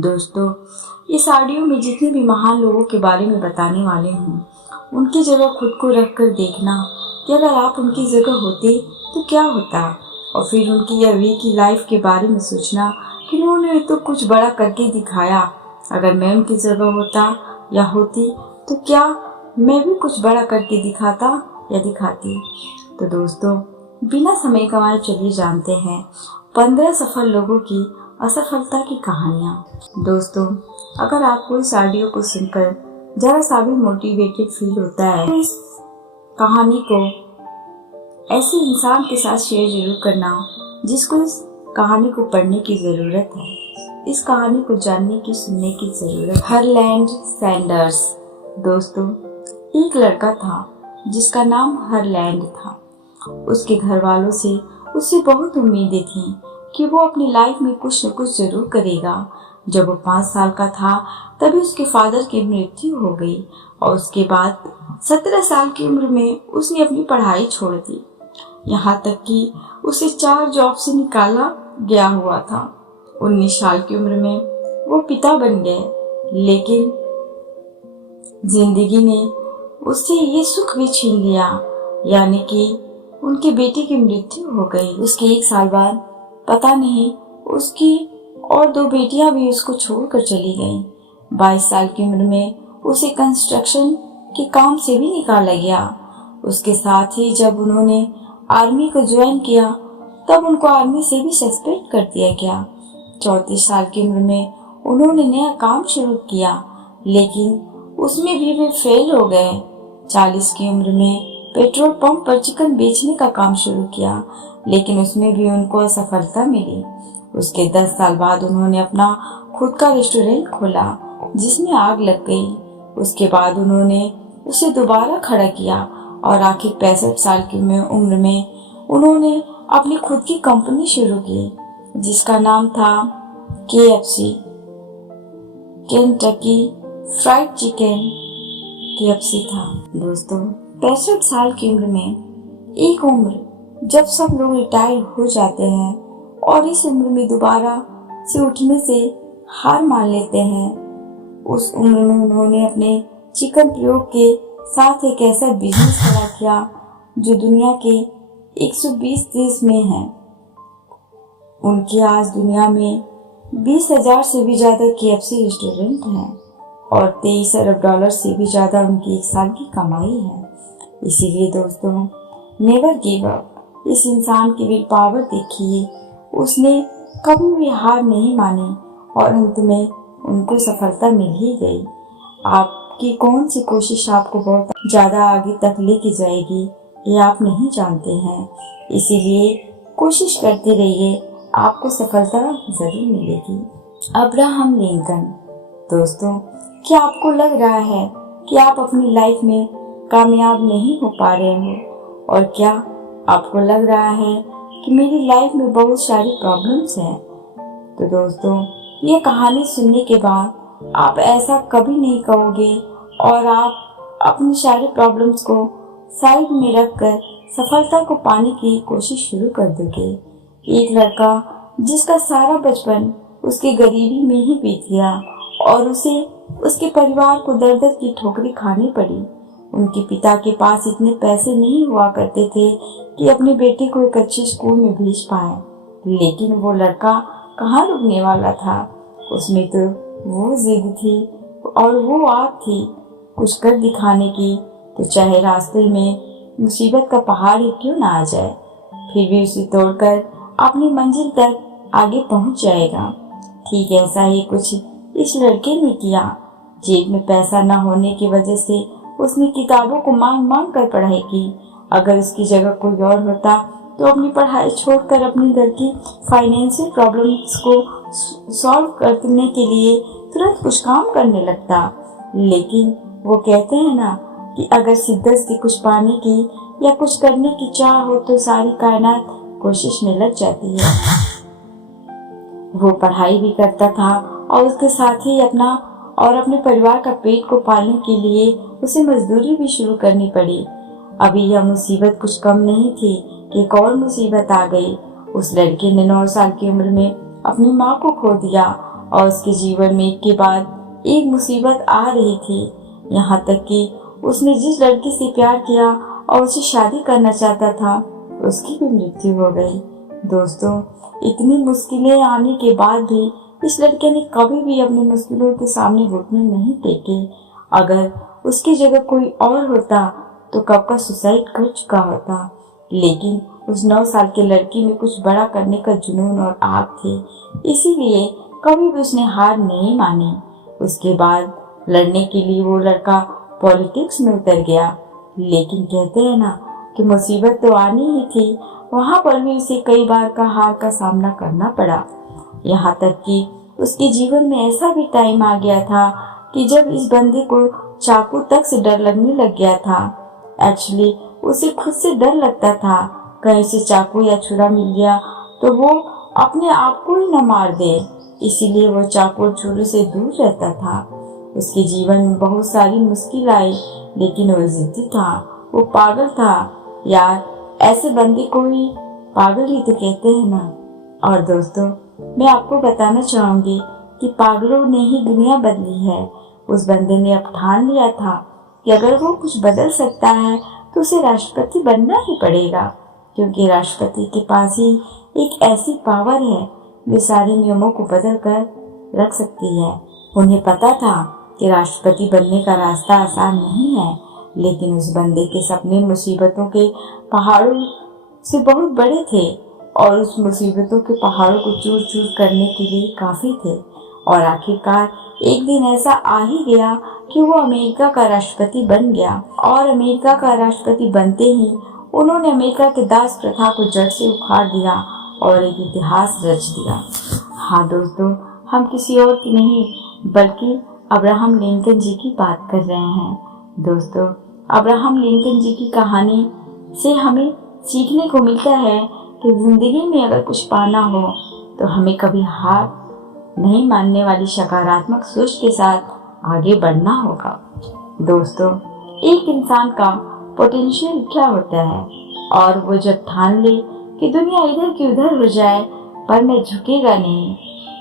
दोस्तों, इस ऑडियो में जितने भी महान लोगों के बारे में बताने वाले हूँ, उनकी जगह खुद को रख कर देखना कि अगर आप उनकी जगह होते तो क्या होता, और फिर उनकी या वे की लाइफ के बारे में सोचना कि उन्होंने तो कुछ बड़ा करके दिखाया। अगर मैं उनकी जगह होता या होती तो क्या मैं भी कुछ बड़ा करके दिखाता या दिखाती। तो दोस्तों, बिना समय गंवाए चलिए जानते हैं 15 सफल लोगों की असफलता की कहानियाँ। दोस्तों, अगर आपको इस ऑडियो को सुनकर जरा सा भी मोटिवेटेड फील होता है तो इस कहानी को ऐसे इंसान के साथ शेयर जरूर करना जिसको इस कहानी को पढ़ने की जरूरत है, इस कहानी को जानने की सुनने की जरूरत। Harland Sanders. दोस्तों, एक लड़का था जिसका नाम हरलैंड था। उसके घर वालों से उससे बहुत उम्मीदें थीं कि वो अपनी लाइफ में कुछ न कुछ जरूर करेगा। जब वो 5 साल का था तभी उसके फादर की मृत्यु हो गई और उसके बाद 17 साल की उम्र में उसने अपनी पढ़ाई छोड़ दी। यहाँ तक कि उसे 4 जॉब से निकाला गया हुआ था। 19 साल की उम्र में वो पिता बन गए, लेकिन जिंदगी ने उससे ये सुख भी छीन लिया, यानी कि उनके बेटे की मृत्यु हो गई। उसके 1 साल बाद पता नहीं उसकी और 2 बेटियां भी उसको छोड़कर चली गईं। 22 साल की उम्र में उसे कंस्ट्रक्शन के काम से भी निकाला गया। उसके साथ ही जब उन्होंने आर्मी को ज्वाइन किया तब उनको आर्मी से भी सस्पेंड कर दिया गया। 34 साल की उम्र में उन्होंने नया काम शुरू किया, लेकिन उसमें भी वे फेल हो गए। 40 की उम्र में पेट्रोल पंप पर चिकन बेचने का काम शुरू किया, लेकिन उसमें भी उनको असफलता मिली। उसके 10 साल बाद उन्होंने अपना खुद का रेस्टोरेंट खोला जिसमें आग लग गई। उसके बाद उन्होंने उसे दोबारा खड़ा किया और आखिर 65 साल की उम्र में उन्होंने अपनी खुद की कंपनी शुरू की जिसका नाम था KFC, Kentucky fried chicken KFC था। दोस्तों, 65 साल की उम्र में एक उम्र जब सब लोग रिटायर हो जाते हैं और इस उम्र में दोबारा से उठने से हार मान लेते हैं, उस उम्र में उन्होंने अपने चिकन प्रयोग के साथ एक ऐसा बिजनेस खड़ा किया जो दुनिया के 120 देश में है। उनके आज दुनिया में 20,000 से भी ज्यादा KFC रेस्टोरेंट हैं और 23 अरब डॉलर से भी ज्यादा उनकी 1 साल की कमाई है। इसीलिए दोस्तों, नेवर गिव अप। इस इंसान की विल पावर देखिए, उसने कभी भी हार नहीं मानी और अंत में उनको सफलता मिल ही गई। आपकी कौन सी कोशिश आपको बहुत ज्यादा आगे तक लेके जाएगी ये आप नहीं जानते हैं, इसीलिए कोशिश करते रहिए, आपको सफलता जरूर मिलेगी। Abraham Lincoln. दोस्तों, क्या आपको लग रहा है कि आप अपनी लाइफ में कामयाब नहीं हो पा रहे हो, और क्या आपको लग रहा है कि मेरी लाइफ में बहुत सारी प्रॉब्लम्स हैं? तो दोस्तों, ये कहानी सुनने के बाद आप ऐसा कभी नहीं कहोगे और आप अपनी सारी प्रॉब्लम्स को साइड में रखकर सफलता को पाने की कोशिश शुरू कर दोगे। एक लड़का जिसका सारा बचपन उसके गरीबी में ही बीत गया और उसे उसके परिवार को दर दर की ठोकरें खानी पड़ी। उनके पिता के पास इतने पैसे नहीं हुआ करते थे कि अपने बेटे को एक अच्छे स्कूल में भेज पाए, लेकिन वो लड़का कहाँ रुकने वाला था। उसमें तो वो जिद थी और वो आग थी कुछ कर दिखाने की, तो चाहे रास्ते में मुसीबत का पहाड़ ही क्यों ना आ जाए, फिर भी उसे तोड़कर अपनी मंजिल तक आगे पहुंच जाएगा। ठीक ऐसा ही कुछ इस लड़के ने किया। जेब में पैसा न होने की वजह से उसने किताबों को मांग मांग कर पढ़ाई की। अगर उसकी जगह कोई और होता तो अपनी पढ़ाई छोड़कर अपने घर की फाइनेंशियल प्रॉब्लम्स को सॉल्व करने के लिए तुरंत कुछ काम करने लगता। लेकिन वो कहते हैं ना कि अगर शिद्दत से कुछ पाने की या कुछ करने की चाह हो तो सारी कायनात कोशिश में लग जाती है। वो पढ़ाई भी करता था और उसके साथ ही अपने परिवार का पेट को पालने के लिए उसे मजदूरी भी शुरू करनी पड़ी। अभी यह मुसीबत कुछ कम नहीं थी कि एक और मुसीबत आ गई। उस लड़के ने 9 साल की उम्र में अपनी माँ को खो दिया और उसके जीवन में एक के बाद एक मुसीबत आ रही थी। यहाँ तक कि उसने जिस लड़की से प्यार किया और उसे शादी करना चाहता था, उसकी भी मृत्यु हो गई। दोस्तों, इतनी मुश्किलें आने के बाद भी इस लड़के ने कभी भी अपनी मुश्किलों के सामने घुटने नहीं टेके। अगर उसकी जगह कोई और होता तो कब का सुसाइड कर चुका होता, लेकिन उस 9 साल के लड़की में कुछ बड़ा करने का जुनून और आग थी, इसीलिए कभी भी उसने हार नहीं मानी। उसके बाद लड़ने के लिए वो लड़का पॉलिटिक्स में उतर गया, लेकिन कहते हैं ना कि मुसीबत तो आनी ही थी, वहां पर भी उसे कई बार का हार का सामना करना पड़ा। यहाँ तक कि उसके जीवन में ऐसा भी टाइम आ गया था कि जब इस बंदे को चाकू तक से डर लगने लग गया था। एक्चुअली उसे खुद से डर लगता था, कहीं से चाकू या छुरा मिल गया तो वो अपने आप को ही न मार दे, इसीलिए वो चाकू और छुरे से दूर रहता था। उसके जीवन में बहुत सारी मुश्किल आई, लेकिन वो जिद्दी था, वो पागल था। यार, ऐसे बंदे को ही पागल ही तो कहते हैं ना। और दोस्तों, मैं आपको बताना चाहूंगी कि पागलों ने ही दुनिया बदली है। उस बंदे ने अब ठान लिया था कि अगर वो कुछ बदल सकता है तो उसे राष्ट्रपति बनना ही पड़ेगा, क्योंकि राष्ट्रपति के पास ही एक ऐसी पावर है जो सारे नियमों को बदल कर रख सकती है। उन्हें पता था कि राष्ट्रपति बनने का रास्ता आसान नहीं है, लेकिन उस बंदे के सपने मुसीबतों के पहाड़ों से बहुत बड़े थे और उस मुसीबतों के पहाड़ों को चूर चूर करने के लिए काफी थे। और आखिरकार एक दिन ऐसा आ ही गया कि वो अमेरिका का राष्ट्रपति बन गया। और अमेरिका का राष्ट्रपति बनते ही उन्होंने अमेरिका के दास प्रथा को जड़ से उखाड़ दिया और एक इतिहास रच दिया। हाँ दोस्तों, हम किसी और की नहीं बल्कि अब्राहम लिंकन जी की बात कर रहे हैं। दोस्तों, अब्राहम लिंकन जी की कहानी से हमें सीखने को मिलता है कि जिंदगी में अगर कुछ पाना हो तो हमें कभी हार नहीं मानने वाली सकारात्मक सोच के साथ आगे बढ़ना होगा। दोस्तों, एक इंसान का पोटेंशियल क्या होता है, और वो जब ठान ले कि दुनिया इधर की उधर हो जाए पर मैं झुकेगा नहीं,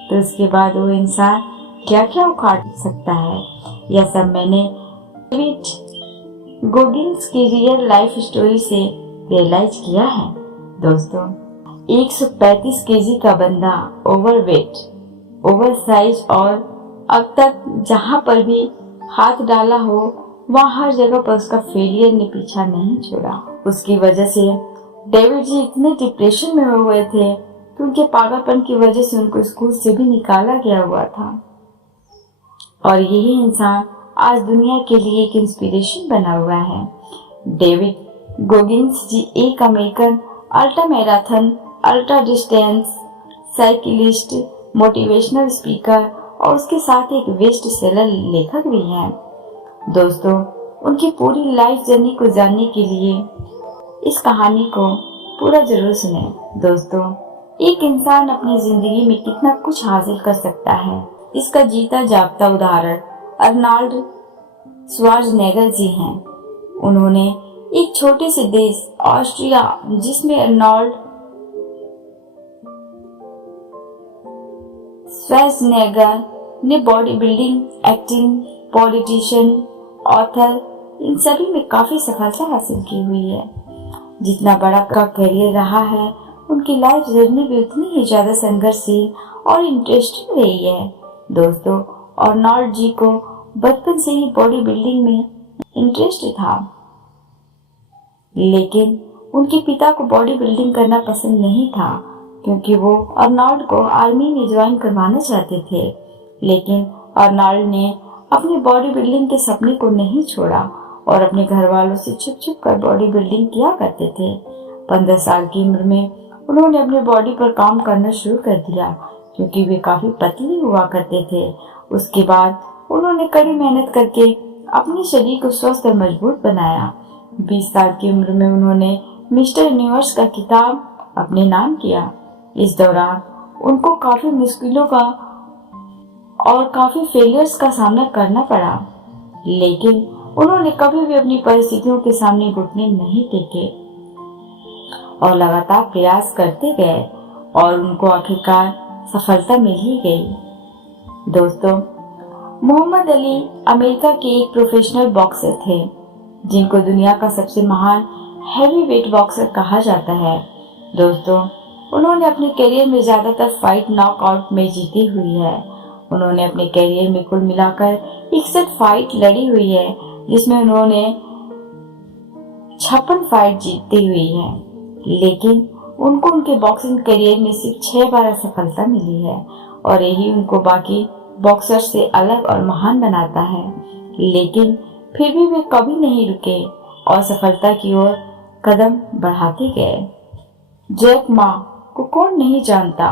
तो उसके बाद वो इंसान क्या क्या उखाड़ सकता है। यह सब मैंने डेविड गोगिंस की रियल लाइफ स्टोरी से रियलाइज किया है। दोस्तों, 135 केजी का बंदा, ओवरवेट, ओवरसाइज, और अब तक जहां पर भी हाथ डाला हो वहां हर जगह पर उसका फेलियर ने पीछा नहीं छोड़ा। उसकी वजह से डेविड जी इतने डिप्रेशन में हो गए थे कि उनके पागलपन की वजह से उनको स्कूल से भी निकाला गया हुआ था। और यही इंसान आज दुनिया के लिए एक इंस्पिरेशन बना हुआ है। डेविड गोगिंस जी एक American ultra marathon, ultra distance cyclist, motivational speaker और उसके साथ एक बेस्ट सेलर लेखक भी हैं। दोस्तों, उनकी पूरी लाइफ जर्नी को जानने के लिए इस कहानी को पूरा जरूर सुने। दोस्तों, एक इंसान अपनी जिंदगी में कितना कुछ हासिल कर सकता है, इसका जीता जागता उदाहरण अर्नोल्ड श्वार्ज़नेगर जी हैं। उन्होंने एक छोटे से देश ऑस्ट्रिया, जिसमें अर्नोल्ड श्वार्ज़नेगर ने body building, acting, politician, author, इन सभी में काफी सफलता हासिल की हुई है। जितना बड़ा का करियर रहा है, उनकी लाइफ जर्नी भी उतनी ही ज्यादा संघर्षशील और इंटरेस्टिंग रही है। दोस्तों, अर्नोल्ड जी को बचपन से ही बॉडी बिल्डिंग में इंटरेस्ट था, लेकिन उनके पिता को बॉडी बिल्डिंग करना पसंद नहीं था, क्योंकि वो अर्नोल्ड को आर्मी में ज्वाइन करवाना चाहते थे। लेकिन अर्नोल्ड ने अपनी बॉडी बिल्डिंग के सपने को नहीं छोड़ा और अपने घर वालों से छुप छुप कर बॉडी बिल्डिंग किया करते थे। 15 साल की उम्र में उन्होंने अपने बॉडी पर काम करना शुरू कर दिया, क्योंकि वे काफी पतले हुआ करते थे। उसके बाद उन्होंने कड़ी मेहनत करके अपने शरीर को स्वस्थ और मजबूत बनाया। 20 साल की उम्र में उन्होंने मिस्टर यूनिवर्स का खिताब अपने नाम किया। इस दौरान उनको काफी मुश्किलों का और काफी फेलियर्स का सामना करना पड़ा, लेकिन उन्होंने कभी भी अपनी परिस्थितियों के सामने घुटने नहीं टेके और लगातार प्रयास करते गए और उनको आखिरकार सफलता मिल ही गई। दोस्तों, मोहम्मद अली अमेरिका के एक प्रोफेशनल बॉक्सर थे जिनको दुनिया का सबसे महान हैवीवेट बॉक्सर कहा जाता है। दोस्तों, उन्होंने अपने करियर में ज्यादातर फाइट नॉकआउट में जीती हुई है। उन्होंने अपने करियर में कुल मिलाकर 61 फाइट लड़ी हुई है, जिसमें उन्होंने 56 फाइट जीती हुई है। लेकिन उनको उनके बॉक्सिंग करियर में सिर्फ 6 बार असफलता मिली है और यही उनको बाकी बॉक्सर से अलग और महान बनाता है। लेकिन फिर भी वे कभी नहीं रुके और सफलता की ओर कदम बढ़ाते गए। जैक मा को कौन नहीं जानता,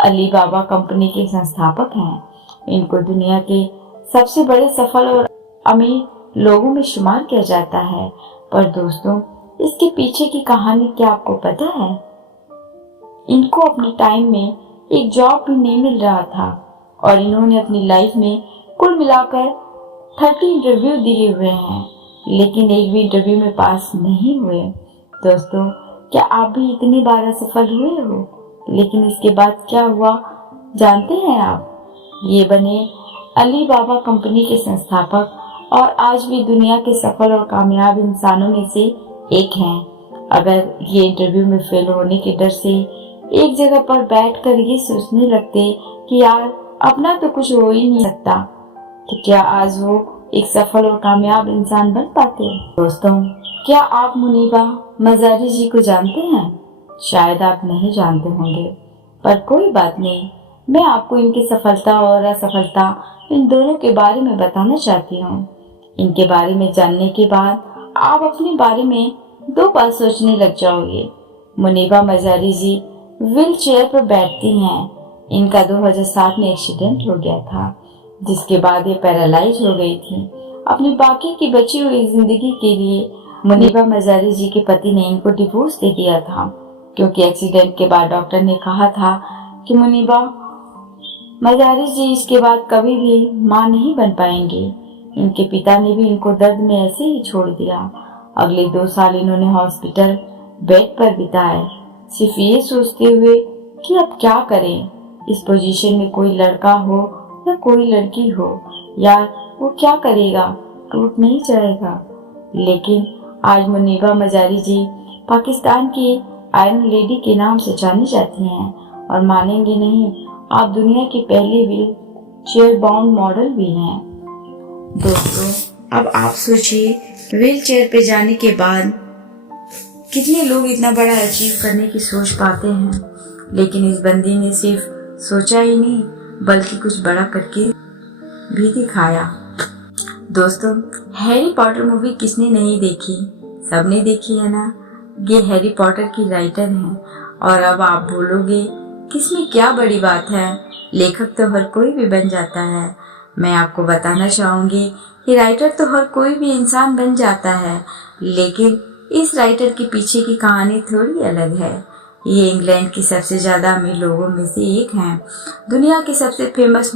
अली बाबा कंपनी के संस्थापक हैं। इनको दुनिया के सबसे बड़े सफल और अमीर लोगों में शुमार किया जाता है। पर दोस्तों, इसके पीछे की कहानी क्या आपको पता है? इनको अपने टाइम में एक जॉब भी नहीं मिल रहा था और इन्होंने अपनी लाइफ में कुल मिलाकर 30 इंटरव्यू दिए हुए हैं, लेकिन एक भी इंटरव्यू में पास नहीं हुए। दोस्तों, क्या आप भी इतनी बार असफल हुए हो? लेकिन इसके बाद क्या हुआ जानते हैं आप? ये बने अली बाबा कंपनी के संस्थापक और आज भी दुनिया के सफल और कामयाब इंसानों में से एक हैं। अगर ये इंटरव्यू में फेल होने के डर से एक जगह पर बैठकर ये सोचने लगते कि यार अपना तो कुछ हो ही नहीं सकता, तो क्या आज वो एक सफल और कामयाब इंसान बन पाते? दोस्तों, क्या आप मुनीबा मजारी जी को जानते हैं? शायद आप नहीं जानते होंगे, पर कोई बात नहीं, मैं आपको इनकी सफलता और असफलता इन दोनों के बारे में बताना चाहती हूँ। इनके बारे में जानने के बाद आप अपने बारे में 2 बार सोचने लग जाओगे। मुनीबा मजारी जी व्हील चेयर पर बैठती हैं। इनका 2007 में एक्सीडेंट हो गया था, जिसके बाद ये पैरालाइज हो गई थी। अपनी बाकी की बची हुई जिंदगी के लिए मुनीबा मजारी जी के पति ने इनको डिवोर्स दे दिया था, क्योंकि एक्सीडेंट के बाद डॉक्टर ने कहा था कि मुनीबा मजारी जी इसके बाद कभी भी मां नहीं बन पाएंगी। इनके पिता ने भी इनको दर्द में ऐसे ही छोड़ दिया। अगले 2 साल इन्होंने हॉस्पिटल बेड पर बिताए, सिर्फ ये सोचते हुए कि अब क्या करें। इस पोजीशन में कोई लड़का हो या कोई लड़की हो, यार वो क्या करेगा, टूट नहीं जाएगा। लेकिन आज मुनीबा मजारी जी पाकिस्तान की आयरन लेडी के नाम से जानी जाती हैं और मानेंगे नहीं, आप दुनिया की पहली व्हील चेयर बाउंड मॉडल भी हैं। दोस्तों, अब आप सोचिए व्हील चेयर पे जाने के बाद कितने लोग इतना बड़ा अचीव करने की सोच पाते हैं, लेकिन इस बंदी ने सिर्फ सोचा ही नहीं बल्कि कुछ बड़ा करके भी दिखाया। दोस्तों, हैरी पॉटर मूवी किसने नहीं देखी? सबने देखी है ना। ये हैरी पॉटर की राइटर हैं और अब आप बोलोगे किसमें क्या बड़ी बात है, लेखक तो हर कोई भी बन जाता है। मैं आपको बताना चाहूंगी कि राइटर तो हर कोई भी इंसान बन जाता है, लेकिन इस राइटर के पीछे की कहानी थोड़ी अलग है। ये इंग्लैंड की सबसे ज्यादा अमीर लोगों में से एक हैं। दुनिया के सबसे फेमस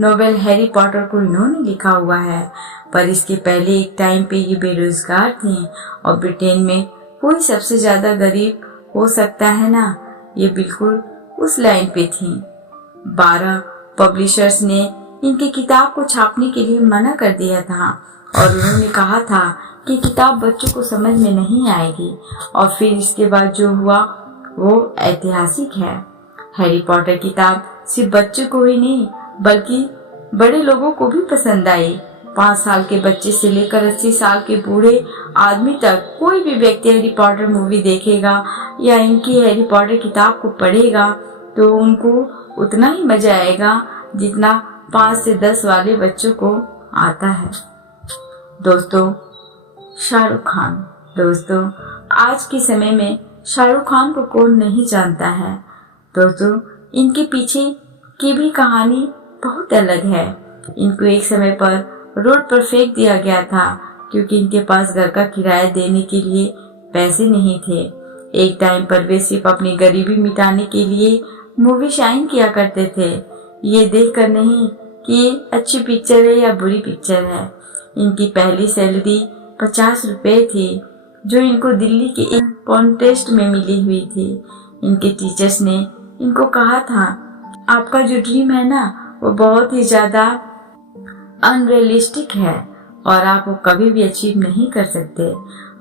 नोवेल हैरी पॉटर को इन्होंने लिखा हुआ है, पर इसके पहले एक टाइम पे ये बेरोजगार थे और ब्रिटेन में कोई सबसे ज्यादा गरीब हो सकता है ना, ये बिल्कुल उस लाइन पे थी। 12 पब्लिशर्स ने इनकी किताब को छापने के लिए मना कर दिया था और उन्होंने कहा था कि किताब बच्चों को समझ में नहीं आएगी, और फिर इसके बाद जो हुआ वो ऐतिहासिक है। हैरी पॉटर किताब सिर्फ बच्चों को ही नहीं बल्कि बड़े लोगों को भी पसंद आई। 5 साल के बच्चे से लेकर 80 साल के बूढ़े आदमी तक कोई भी व्यक्ति हैरी पॉटर मूवी देखेगा या इनकी हैरी पॉटर किताब को पढ़ेगा तो उनको उतना ही मजा आएगा जितना 5 से 10 वाले बच्चों को आता है। दोस्तों, शाहरुख खान। दोस्तों, आज के समय में शाहरुख खान को कौन नहीं जानता है। दोस्तों, इनके पीछे की भी कहानी बहुत अलग है। इनको एक समय पर रोड पर फेंक दिया गया था क्योंकि इनके पास घर का किराया देने के लिए पैसे नहीं थे। एक टाइम पर वे सिर्फ अपनी गरीबी मिटाने के लिए मूवी शाइन किया करते थे, ये देखकर नहीं कि ये अच्छी पिक्चर है या बुरी पिक्चर है। इनकी पहली सैलरी 50 रुपए थी जो इनको दिल्ली के एक कॉन्टेस्ट में मिली हुई थी। इनके टीचर्स ने इनको कहा था आपका जो ड्रीम है ना वो बहुत ही ज़्यादा अनरियलिस्टिक है और आप वो कभी भी अचीव नहीं कर सकते।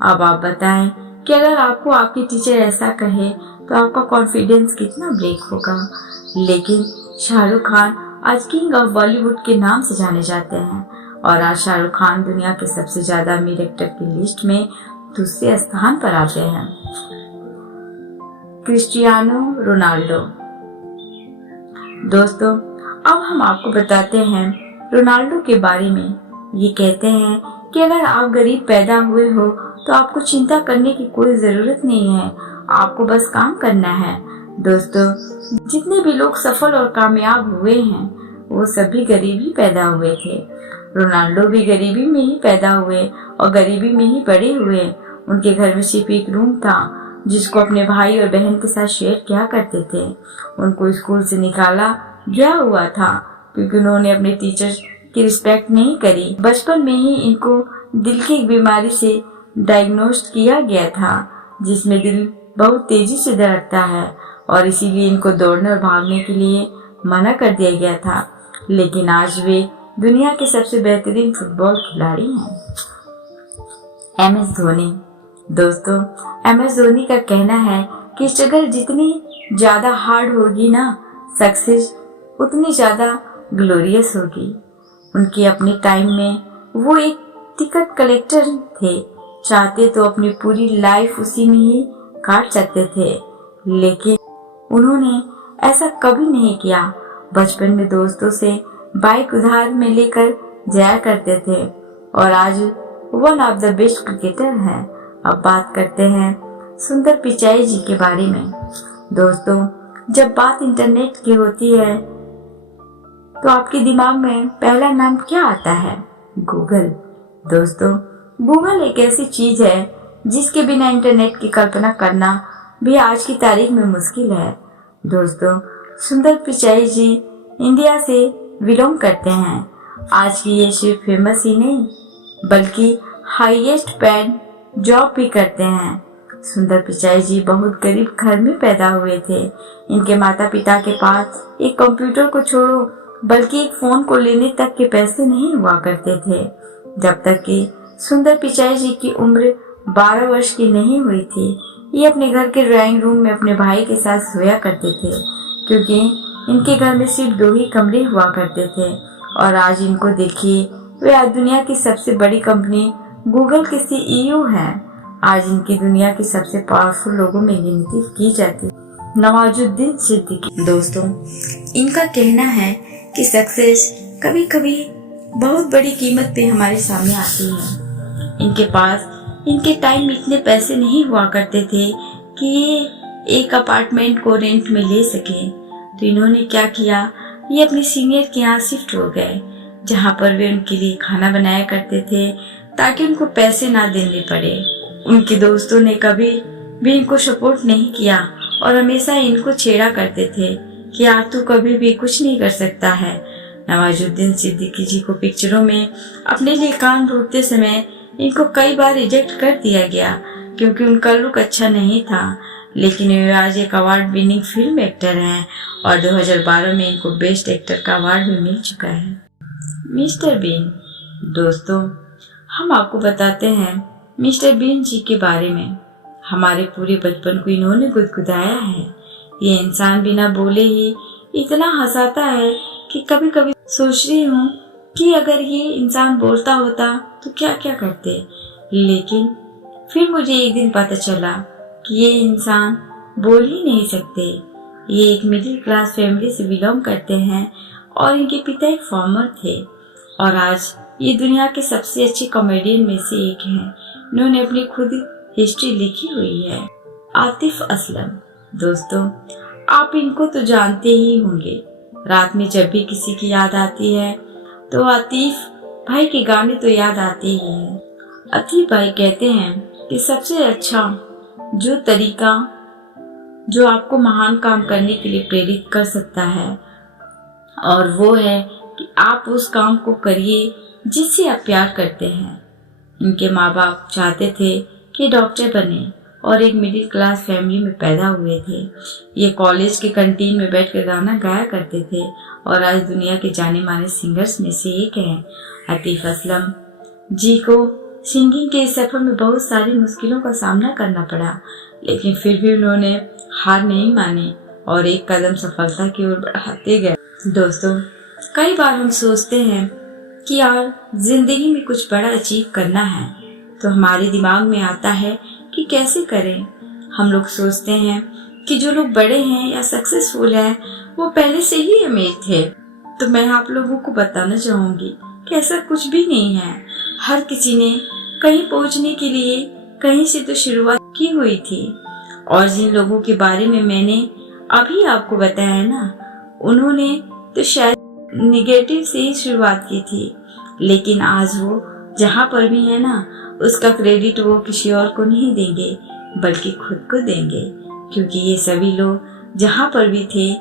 अब आप बताएं कि अगर आपको आपकी टीचर ऐसा कहे तो आपका कॉन्फिडेंस कितना ब्रेक होगा। लेकिन शाहरुख खान आज किंग ऑफ बॉलीवुड के नाम से जाने जाते हैं और आज शाहरुख खान दुनिया के सबसे ज्यादा अमीर एक्टर की लिस्ट में दूसरे स्थान पर आते हैं। Cristiano Ronaldo. दोस्तों, अब हम आपको बताते हैं रोनाल्डो के बारे में। ये कहते हैं कि अगर आप गरीब पैदा हुए हो तो आपको चिंता करने की कोई जरूरत नहीं है, आपको बस काम करना है। दोस्तों, जितने भी लोग सफल और कामयाब हुए हैं वो सभी गरीब ही पैदा हुए थे। रोनाल्डो भी गरीबी में ही पैदा हुए और गरीबी में ही बड़े हुए। उनके घर में सिर्फ एक रूम था जिसको अपने भाई और बहन के साथ शेयर किया करते थे। उनको स्कूल से निकाला गया हुआ था क्योंकि उन्होंने अपने टीचर की रिस्पेक्ट नहीं करी। बचपन में ही इनको दिल की एक बीमारी से डायग्नोस्ट किया गया था जिसमें दिल बहुत तेजी से धड़कता है और इसीलिए इनको दौड़ने और भागने के लिए मना कर दिया गया था। लेकिन आज वे दुनिया के सबसे बेहतरीन फुटबॉल खिलाड़ी हैं। M S Dhoni. दोस्तों, एम एस धोनी का कहना है कि स्ट्रगल जितनी ज्यादा हार्ड होगी ना, सक्सेस उतनी ज्यादा ग्लोरियस होगी। उनके अपने टाइम में वो एक टिकट कलेक्टर थे, चाहते तो अपनी पूरी लाइफ उसी में ही काट सकते थे, लेकिन उन्होंने ऐसा कभी नहीं किया। बचपन में दोस्तों से बाइक उधार में लेकर जाया करते थे और आज one of the best cricketer हैं। अब बात करते हैं सुंदर पिचाई जी के बारे में। दोस्तों, जब बात इंटरनेट की होती है तो आपके दिमाग में पहला नाम क्या आता है? गूगल। दोस्तों, गूगल एक ऐसी चीज है जिसके बिना इंटरनेट की कल्पना करना भी आज की तारीख में मुश्किल है। दोस्तों, सुंदर पिचाई जी इंडिया से बिलोंग करते हैं। आज की ये सिर्फ फेमस ही नहीं बल्कि हाईएस्ट पेड जॉब भी करते हैं। सुंदर पिचाई जी बहुत गरीब घर में पैदा हुए थे। इनके माता पिता के पास एक कंप्यूटर को छोड़ो बल्कि एक फोन को लेने तक के पैसे नहीं हुआ करते थे। जब तक कि सुंदर पिचाई जी की उम्र 12 वर्ष की नहीं हुई थी, ये अपने घर के ड्राइंग रूम में अपने भाई के साथ सोया करते थे क्योंकि इनके घर में सिर्फ 2 ही कमरे हुआ करते थे। और आज इनको देखिए, वे आज दुनिया की सबसे बड़ी कंपनी गूगल के CEO हैं। आज इनकी दुनिया की सबसे पावरफुल लोगों में गिनती की जाती है। नवाजुद्दीन सिद्दीकी। दोस्तों, इनका कहना है कि सक्सेस कभी कभी बहुत बड़ी कीमत पे हमारे सामने आती है। इनके पास इनके टाइम में इतने पैसे नहीं हुआ करते थे कि ये एक अपार्टमेंट को रेंट में ले सके, तो इन्होंने क्या किया, ये अपने सीनियर के यहाँ शिफ्ट हो गए जहाँ पर वे उनके लिए खाना बनाया करते थे ताकि उनको पैसे ना देने पड़े। उनके दोस्तों ने कभी भी इनको सपोर्ट नहीं किया और हमेशा इनको छेड़ा करते थे कि यार तू कभी भी कुछ नहीं कर सकता है। नवाजुद्दीन सिद्दीकी जी को पिक्चरों में अपने लिए काम ढूंढते समय इनको कई बार रिजेक्ट कर दिया गया क्योंकि उनका लुक अच्छा नहीं था, लेकिन वे आज एक अवार्ड विनिंग फिल्म एक्टर हैं और 2012 में इनको बेस्ट एक्टर का अवार्ड भी मिल चुका है। Mister Bean. दोस्तों, हम आपको बताते हैं मिस्टर बीन जी के बारे में। हमारे पूरे बचपन को इन्होंने गुदगुदाया है। ये इंसान बिना बोले ही इतना हंसाता है कि कभी कभी सोच रही हूँ कि अगर ये इंसान बोलता होता तो क्या क्या करते। लेकिन फिर मुझे एक दिन पता चला कि ये इंसान बोल ही नहीं सकते। ये एक मिडिल क्लास फैमिली से बिलोंग करते हैं और इनके पिता एक फार्मर थे और आज ये दुनिया के सबसे अच्छे कॉमेडियन में से एक हैं। इन्होंने अपनी खुद हिस्ट्री लिखी हुई है। आतिफ असलम। दोस्तों, आप इनको तो जानते ही होंगे। रात में जब भी किसी की याद आती है तो आतिफ भाई के गाने तो याद आते ही हैं। आतिफ भाई कहते हैं कि सबसे अच्छा जो तरीका जो आपको महान काम करने के लिए प्रेरित कर सकता है और वो है कि आप उस काम को करिए जिससे आप प्यार करते हैं। इनके माँ बाप चाहते थे कि डॉक्टर बने और एक मिडिल क्लास फैमिली में पैदा हुए थे। ये कॉलेज के कैंटीन में बैठकर गाना गाया करते थे और आज दुनिया के जाने माने सिंगर्स में से एक हैं। आतिफ असलम जी को सिंगिंग के इस सफर में बहुत सारी मुश्किलों का सामना करना पड़ा, लेकिन फिर भी उन्होंने हार नहीं मानी और एक कदम सफलता की ओर बढ़ाते गए। दोस्तों, कई बार हम सोचते हैं कि यार जिंदगी में कुछ बड़ा अचीव करना है, तो हमारे दिमाग में आता है कि कैसे करें। हम लोग सोचते हैं कि जो लोग बड़े हैं या सक्सेसफुल हैं वो पहले से ही अमीर थे। तो मैं आप लोगों को बताना चाहूंगी कि ऐसा कुछ भी नहीं है। हर किसी ने कहीं पहुंचने के लिए कहीं से तो शुरुआत की हुई थी, और जिन लोगों के बारे में मैंने अभी आपको बताया है ना, उन्होंने तो शायद निगेटिव से ही शुरुआत की थी, लेकिन आज वो जहाँ पर भी है ना, उसका क्रेडिट वो किसी और को नहीं देंगे बल्कि खुद को देंगे, क्योंकि ये सभी लोग जहाँ पर भी थे,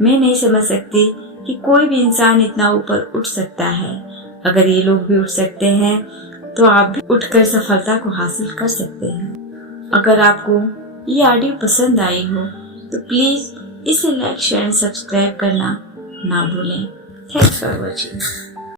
मैं नहीं समझ सकती कि कोई भी इंसान इतना ऊपर उठ सकता है। अगर ये लोग भी उठ सकते हैं तो आप भी उठकर सफलता को हासिल कर सकते हैं। अगर आपको ये ऑडियो पसंद आई हो तो प्लीज इसे लाइक शेयर एंड सब्सक्राइब करना ना भूलें। Thanks for watching.